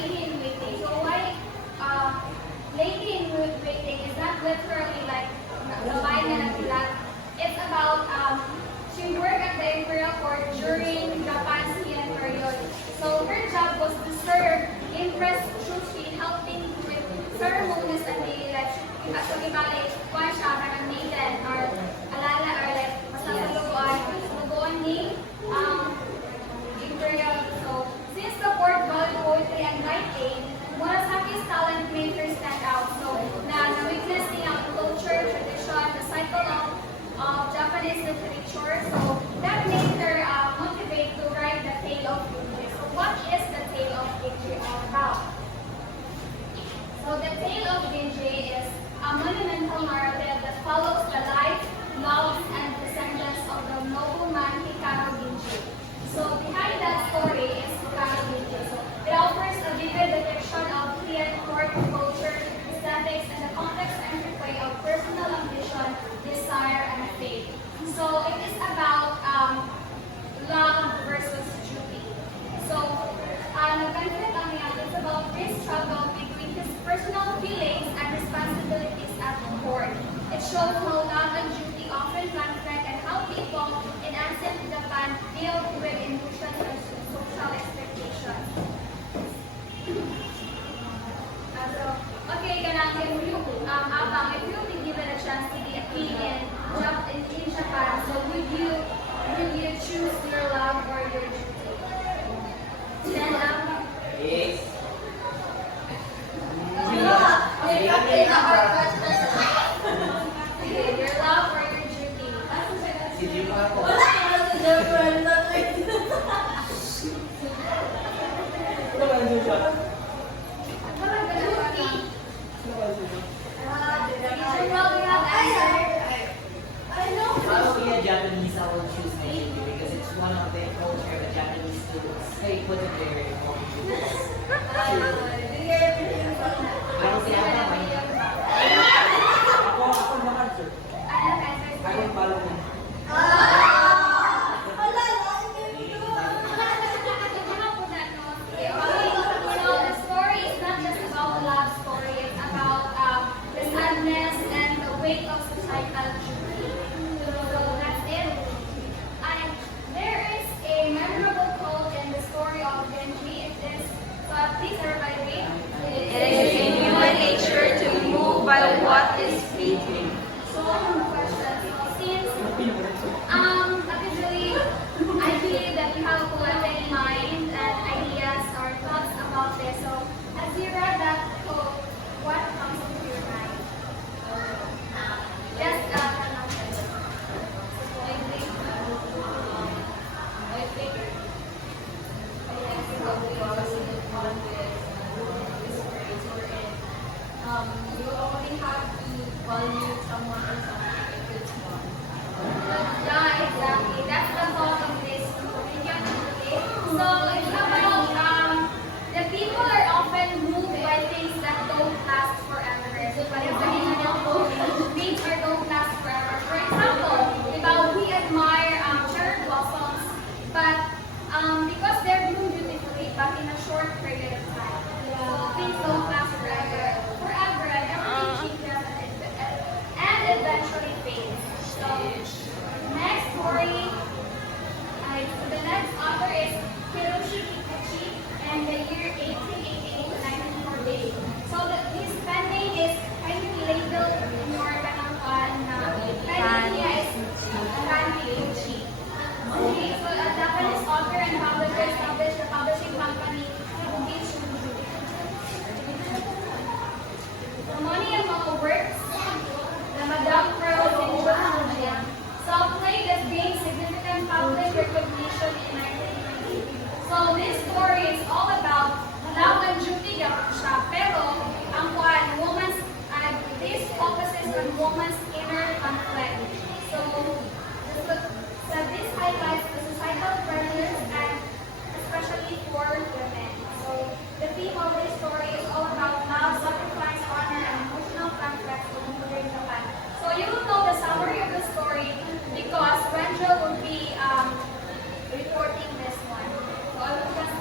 lady in waiting. So why lady in waiting is not literally like babae na nagulat. It's about she worked at the imperial court during Japan's Heian period. So her job was to serve Empress Shushi, helping with ceremonies and daily life. So ibalik, kuha siya ng maiden or alala or like masasaluan ni imperial. So since the court valued poetry and writing, Murasaki's talent made her stand out. So na-witness niya ang culture, tradition, the cycle of Japanese literature. So that made her motivate to write the tale of Genji. So what is the tale of Genji all about? So the tale of Genji is a monumental narrative that follows the life, loves, and descendants of the nobleman Hikaru Genji. So behind that story is Hikaru Genji. So it offers a vivid depiction of Heian court culture, aesthetics, and the complex interplay of personal ambition, desire, and faith. So it is about love versus duty. So nag-conflict ang yan. It's about this struggle between his personal feelings and responsibilities at court. It shows how love and duty often conflict and how people in ancient Japan deal with emotions and social expectations. Okay, ganang if you be given a chance to be a king in Japan, so would you choose your love or your duty? Stand up. Yes. Okay, your love or your duty? Si Jim ako. Ano ba yung siya? Parang ganun ba na? Ano ba yung siya? Teacher Mel, do you have answer? I'll be a Japanese, I will choose Navy because it's one of the culture the Japanese do. Stay put in their culture. Ako siya ako. Ako naman, sir. Ano answer? I will follow him. The story is not just about a love story, it's about the sadness and the weight of societal duty. So that's it. And there is a memorable quote in the story of Genji. It is, please everybody read. It is in human nature to be moved by what is fleeting. So questions. So since actually I believe that you have a poetic mind and ideas or thoughts about this. So as you read that quote, what comes into your mind? Just You only have to value someone or something if it's one. yeah, exactly. That's the thought of this opinion. Okay? So it's about the people are often moved by things that don't last forever. So parang sabihin niyo po, things are don't last forever. For example, diba, we admire cherry blossoms, but because they're bloom beautifully, but in a short period of time. So things don't last forever, and everything changes and eventually fades. So next story. So the next author is Hiroshi Kikuchi, and the year 1888 to 1948. So his pen name is kindly labeled in your kanangkan na pen niya is Kikuchi. Okay, so a Japanese author and publisher established the publishing company Mugi Shuju. So many of mga works, the Madame Pearl Syndrome, self-made as being significant public recognition in 1990. So this story is all about love and duty siya, pero ang woman's this focuses on woman's inner conflict. So this highlights the societal pressures and especially for women. So the theme of this story is all about love, sacrifice, honor, and emotional conflict in modern Japan. So you will know the summary of the story because Renjo will be reporting this one. So I will just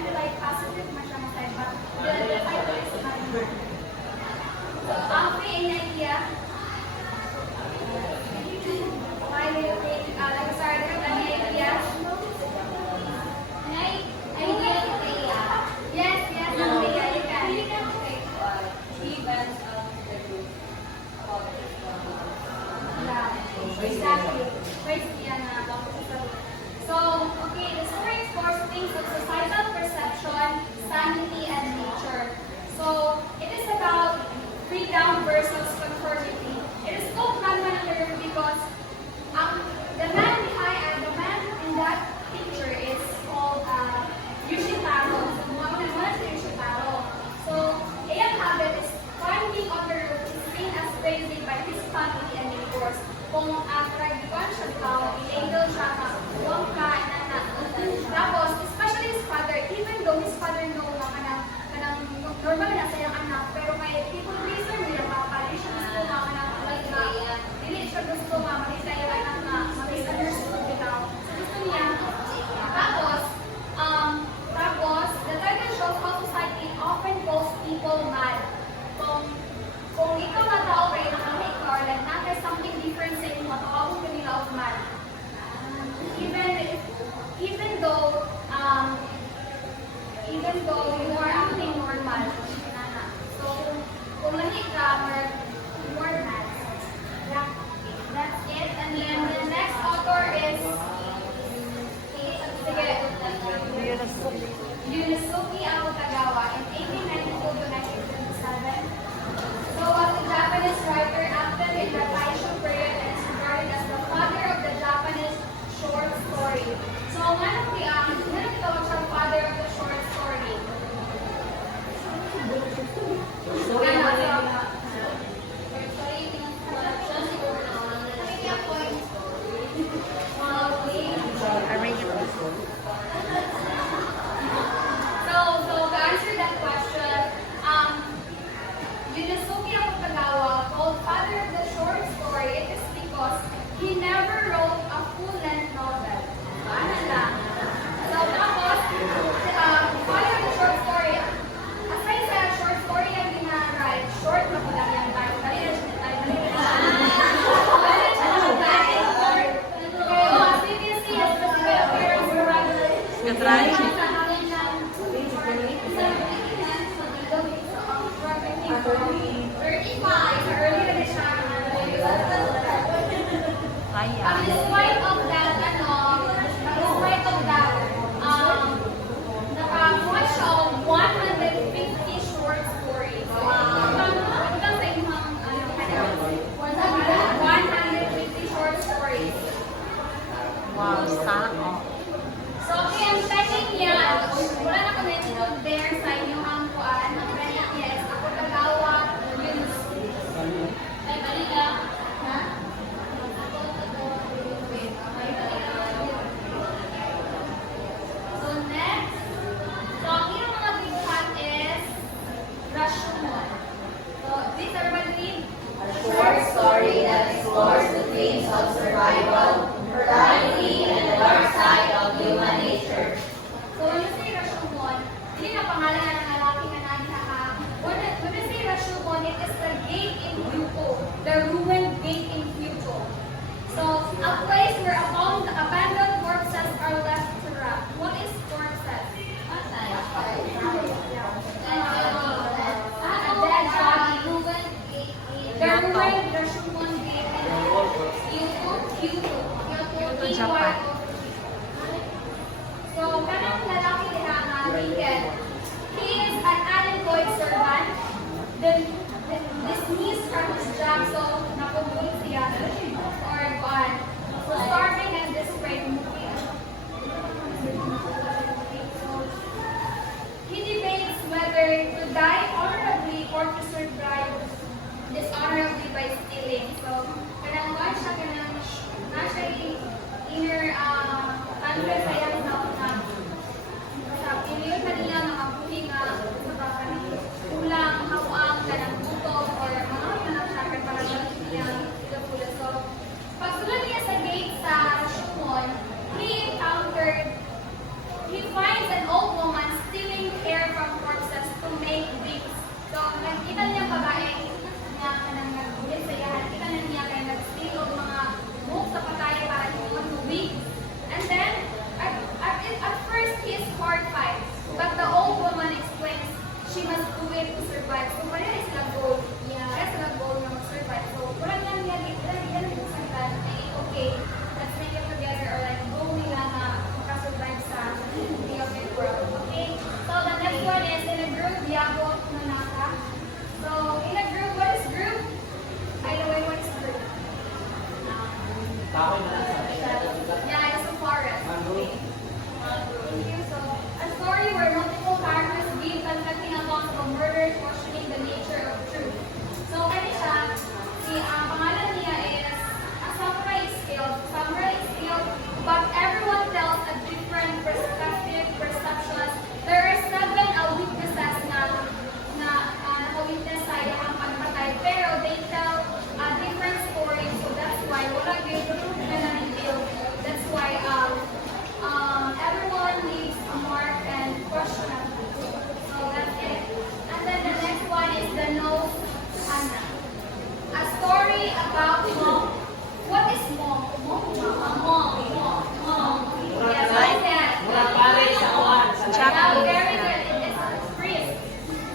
feel like positive man siya masaya, but the title is not enough. So, Afi, any idea? Why do you think, like, sorry, any idea? Idea? Yes, yes, Leah, you can. Events of the group. Yeah, exactly. First, yan na. So, okay, the story explores themes of societal perception, sanity, and nature. So, it is about freedom versus conformity. It is called man-man because the man behind the man in that picture is called Yushitaro. So, one is Yushitaro. So, Ayang habit is climbing on the roof is seen as crazy by his family and neighbors. Kung tragikuan siya daw, i-label siya na huwag ka na. Tapos, especially his father, even though his father know na kanang normal na sa iyang anak, pero may people reason nila mapapali siya gusto nga dili siya gusto nga makita yung anak na misunderstood bitaw. So, gusto niya. Tapos, the title shows how society often calls people mad. Kung ikaw na tao kayo nakamake ka or like not there's something different sa inyo, tawagin ka nila of mad. Even though you are acting normal. So, kung lahi ka, you are mad. Yeah, that's it. And then the next author is Yunosuke Akutagawa in 1892 to 1977. So, was a Japanese writer active in the Taisho period and is regarded as the father of the Japanese short story. So, meron kitawag siya father of the short story. So to answer that question, Yunosuke Akutagawa, called father of the short story, it is because he never wrote a full-length novel. Ano lang. So tapos, father of the short story, aside sa short story yung gina-write, short na po lang yan. Dali na siya. Despite of that, nakakuha siya of 150 short stories. So, hanggang sa inyong 150 short stories. Wow, sana all. So, okay, ang spelling niya, wala na kami include there sa inyong ang kuan. Ang spelling niya is Akutagawa Yunosuke. Ay, bali ka. Ha? So, next. So, ang inyong mga biguhan is Rashomon. So, please everybody read. A short story that explores the themes of survival, morality, and the dark side of human nature. So, when you say Rashomon, hindi na pangalan ng lalaki na naghaha. When you say Rashomon, it is the gate in Kyoto, the ruined gate in Kyoto. So, a place where abandoned corpses are left to rot. What is corpses? A dead body. The ruined Rashomon gate in Kyoto. Japan. So, kanang lalaki nila nga naked. He is an unemployed servant. Dismissed from his job, so napubulit siya. Or what? So, starving and desperate moving. So, he debates whether to die honorably or to survive dishonorably by stealing. So, kanang one siya, kanang nasa inner confidence sa iyang self na sa piliyon na nila na mabuli nga sa kanang kulang, hapuang, kanang gutom, or mga pinag-shopper para sa niya pula. So, pagsulod niya sa gate sa Rashomon, he finds an old woman she must do it to survive. So, pareha sila goal. Pareha sila goal na mag-survive. So, kurang lang yan, yan yung sagdan, okay, let's make it together or like goal nila na makasurvive sa chaotic world. Okay? So, the next one is in a group, Diabot Manaka. So, in a group, what is group? By the way, what is group? Kahoy na lang sa Yeah, it's a forest. Okay. Thank you. So, a story where multiple characters give conflicting accounts of a murder, questioning the nature of truth. So, kaya siya, pangalan niya is a samurai is killed. Samurai is killed, but everyone tells a different perspective, perceptions. There are 7 witnesses na witness sa ang pagpatay, pero they tell a different story. So, that's why wala yung truth na na-reveal. That's why everyone leaves a mark and questionable. So that's it. And then the next one is the nose Hannah. A story about monk. What is monk? Monk. Yes, what's that? Mura pare sa kuhan, sa Yeah, lahat. very good. It's a priest.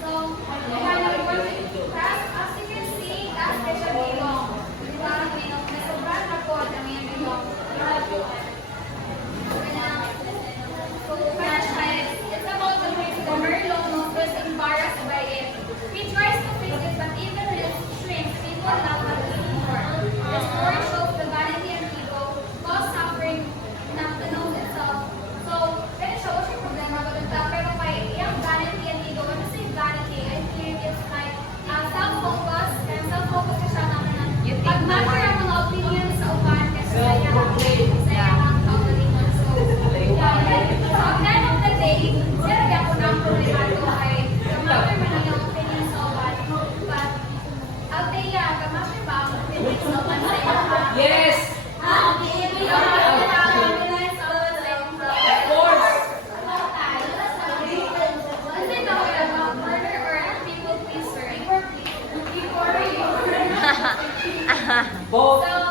So, we have a word. As you can see, that's the Shabilong. Parang may sobrang na po na may bilong. So, it's about the Merlot who is embarrassed by it. He tries to fix it, but even his shrinks, people love what he more. The story shows the vanity and ego, cause suffering, not the nose itself. So, kaya siya, what's your problema ba dun? Pero kay yung vanity and ego, when you say vanity, I think it's like self-focus, kaya self-focus ka siya naman na pag-matter ang mga opinion sa upan kasi sa iyang kaugalingon. So, yeah, so at the end of the day, sila ako na ang problemado ay kamatter man ang opinion sa upan. But, Althea, kamatter ba ang opinion sa upan sa iyang Yes! Of course. Is it about murder or a people pleaser? Both. So,